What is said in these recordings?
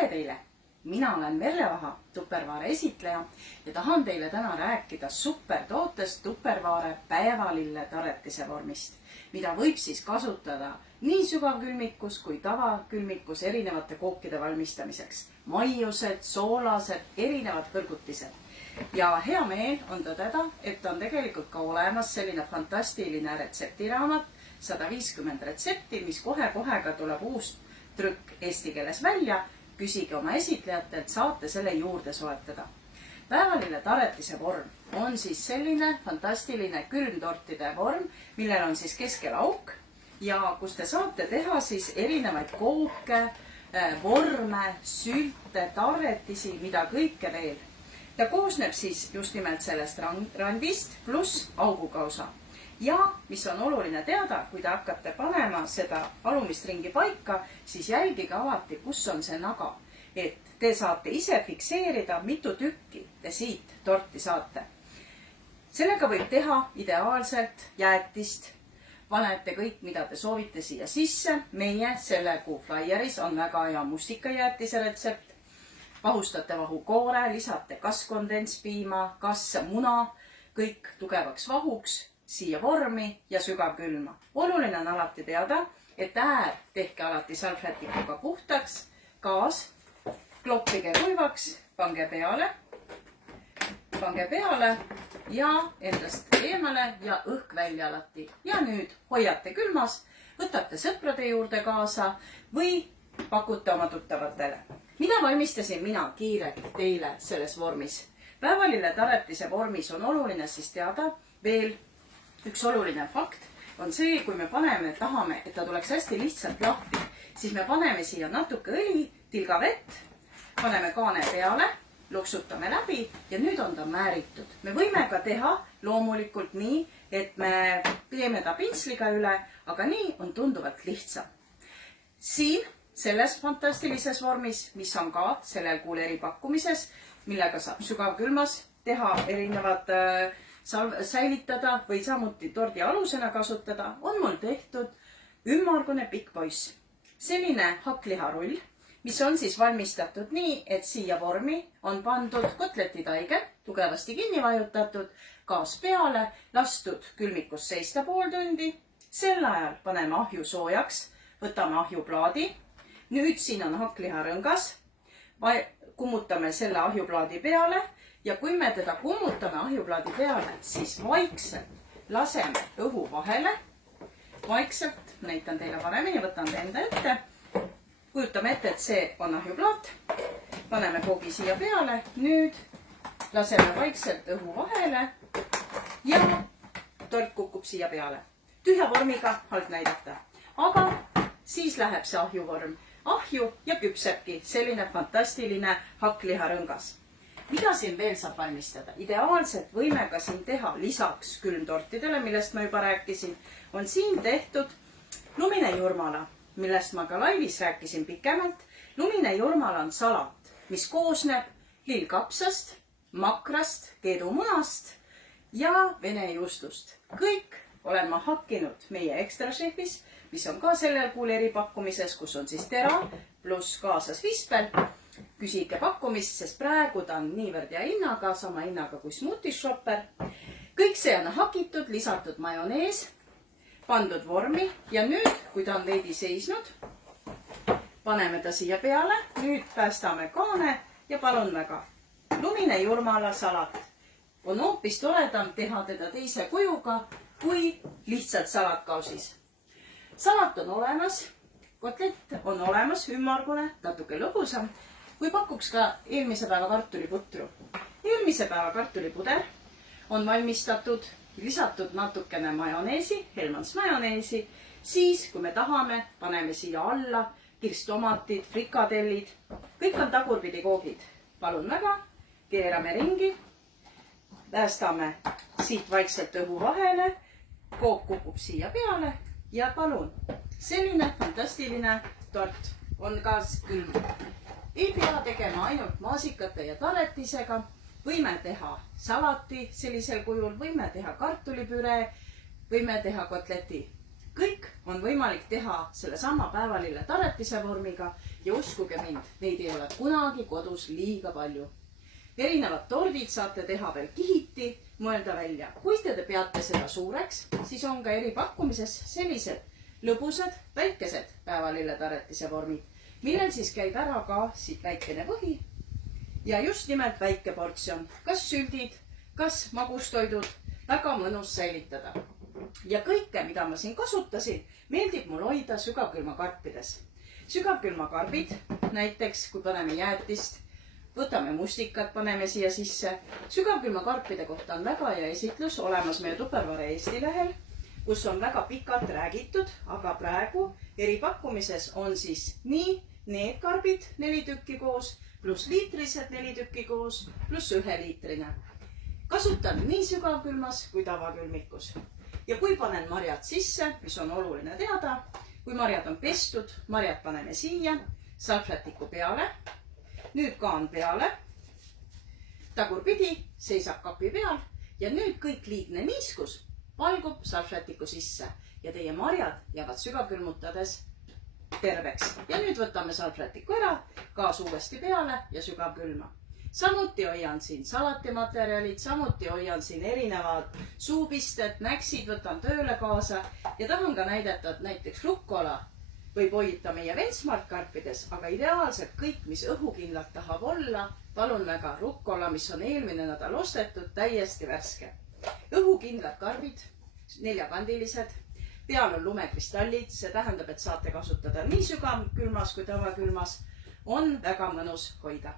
Tere teile! Mina olen Merle Vaha, Tupperware esitleja ja tahan teile täna rääkida supertootest Tupperware päevalille taretise vormist, mida võib siis kasutada nii sügavkülmikus kui tavakülmikus erinevate kookide valmistamiseks. Maiused, soolased, erinevad kõrgutised. Ja hea meel on tõdeda, et on tegelikult ka olemas selline fantastiline retseptiraamat, 150 retsepti, mis kohe-kohe ka tuleb uus trükk eesti keeles välja. Küsige oma esitlejatelt, saate selle juurde soetada. Päevalille taretise vorm on siis selline fantastiline külmtortide vorm, millel on siis keskel auk ja kus te saate teha siis erinevaid kooke, vorme, sülte, taretisi, mida kõike veel. Ta koosneb siis just nimelt sellest randist pluss augukausa. Ja mis on oluline teada, kui te hakkate panema seda alumist ringi paika, siis jälgige alati, kus on see naga. Et te saate ise fikseerida, mitu tükki te siit torti saate. Sellega võib teha ideaalselt jäätist. Panete kõik, mida te soovite siia sisse. Meie selle kuu flyieris on väga hea mustikajäätise retsept. Vahustate vahukoore, lisate kas kondentspiima, kas muna, kõik tugevaks vahuks. Siia vormi ja sügavkülma. Oluline on alati teada, et äär tehke alati salvrätikuga puhtaks, gaas, kloppige kuivaks, pange peale ja endast eemale ja õhk välja alati. Ja nüüd hoiate külmas, võtate sõprade juurde kaasa või pakute oma tuttavatele. Mida valmistasin mina kiirelt teile selles vormis? Päevalille taretise vormis on oluline siis teada veel üks oluline fakt on see, kui me tahame, et ta tuleks hästi lihtsalt lahti, siis me paneme siia natuke õli, tilga vett, paneme kaane peale, loksutame läbi ja nüüd on ta määritud. Me võime ka teha loomulikult nii, et me teeme ta pintsliga üle, aga nii on tunduvalt lihtsam. Siin selles fantastilises vormis, mis on ka sellel kuul eripakkumises, millega saab sügavkülmas teha erinevad säilitada või samuti tordi alusena kasutada, on mul tehtud ümmargune pikk poiss. Selline hakkliharull, mis on siis valmistatud nii, et siia vormi on pandud kotletitaige, tugevasti kinni vajutatud, gaas peale, lastud külmikus seista pool tundi. Sel ajal paneme ahju soojaks, võtame ahjuplaadi. Nüüd siin on hakkliharõngas, kummutame selle ahjuplaadi peale. Ja kui me teda kummutame ahjuplaadi peale, siis vaikselt laseme õhu vahele. Vaikselt, näitan teile paremini, võtan ta enda ette. Kujutame ette, et see on ahjuplaat. Paneme koogi siia peale. Nüüd laseme vaikselt õhu vahele ja tort kukub siia peale. Tühja vormiga halb näidata. Aga siis läheb see ahjuvorm ahju ja küpsebki selline fantastiline hakkliharõngas. Mida siin veel saab valmistada? Ideaalselt võime ka siin teha lisaks külmtortidele, millest ma juba rääkisin, on siin tehtud lumine jurmala, millest ma ka laivis rääkisin pikemalt. Lumine jurmala on salat, mis koosneb lillkapsast, makrast, keedumunast ja vene juustust. Kõik olen ma hakkinud meie ekstrašefis, mis on ka sellel kuul eripakkumises, kus on siis tera pluss kaasas vispel. Küsige pakkumist, sest praegu ta on niivõrd ja hinnaga, sama hinnaga kui Smoothies Shopper. Kõik see on hakitud, lisatud majonees, pandud vormi ja nüüd, kui ta on veidi seisnud, paneme ta siia peale. Nüüd päästame kaane ja palun väga. Lumine jurmala salat on hoopis toredam teha teda teise kujuga kui lihtsalt salatkausis. Salat on olemas, kotlet on olemas, ümmargune, natuke lõbusam. Kui pakuks ka eelmise päeva kartuliputru. Eelmise päeva kartulipuder on valmistatud, lisatud natukene majoneesi, Hellmann's majoneesi. Siis, kui me tahame, paneme siia alla kirstomatid, frikadellid. Kõik on tagurpidi koogid. Palun väga, keerame ringi. Päästame siit vaikselt õhu vahele. Kook kukub siia peale ja palun. Selline fantastiline tort on ka külm. Ei pea tegema ainult maasikate ja taretisega. Võime teha salati sellisel kujul, võime teha kartulipüree, võime teha kotleti. Kõik on võimalik teha sellesama päevalille taretise vormiga ja uskuge mind, neid ei ole kunagi kodus liiga palju. Erinevad tordid saate teha veel kihiti, mõelda välja. Kui te peate seda suureks, siis on ka eripakkumises sellised lõbusad väikesed päevalille taretise vormid, millel siis käib ära ka siit väikene põhi ja just nimelt väike portsjon, kas süldid, kas magustoidud, väga mõnus säilitada. Ja kõike, mida ma siin kasutasin, meeldib mul hoida sügavkülmakarpides. Sügavkülmakarbid, näiteks kui paneme jäätist, võtame mustikad, paneme siia sisse. Sügavkülmakarpide kohta on väga hea esitlus olemas meie Tupperware Eesti lehel, kus on väga pikalt räägitud, aga praegu eripakkumises on siis nii need karbid 4 tükki koos, pluss liitrised 4 tükki koos, pluss 1 liitrine. Kasutan nii sügavkülmas kui tavakülmikus. Ja kui panen marjad sisse, mis on oluline teada, kui marjad on pestud, marjad paneme siia, salvrätiku peale, nüüd kaan peale, tagurpidi seisab kapi peal ja nüüd kõik liigne niiskus valgub salvrätiku sisse ja teie marjad jäävad sügavkülmutades terveks. Ja nüüd võtame salvrätiku ära, gaas uuesti peale ja sügavkülma. Samuti hoian siin salatimaterjalid, samuti hoian siin erinevad suupisted, näksid võtan tööle kaasa ja tahan ka näidata, et näiteks rukkola võib hoida meie Vensmart karpides, aga ideaalselt kõik, mis õhukindlalt tahab olla, palun väga rukkola, mis on eelmine nädal ostetud, täiesti värske. Õhukindlad karbid, 4-kandilised, peal on lumekristallid, see tähendab, et saate kasutada nii sügavkülmas kui tavakülmas, on väga mõnus hoida.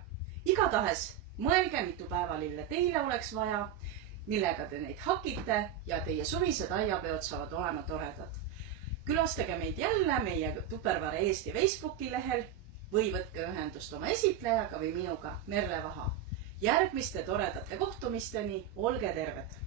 Igatahes mõelge, mitu päevalille teile oleks vaja, millega te neid hakite ja teie suvised aiapeod saavad olema toredad. Külastage meid jälle meie Tupperware Eesti Facebooki lehel või võtke ühendust oma esitlejaga või minuga, Merle Vaha. Järgmiste toredate kohtumisteni, olge terved!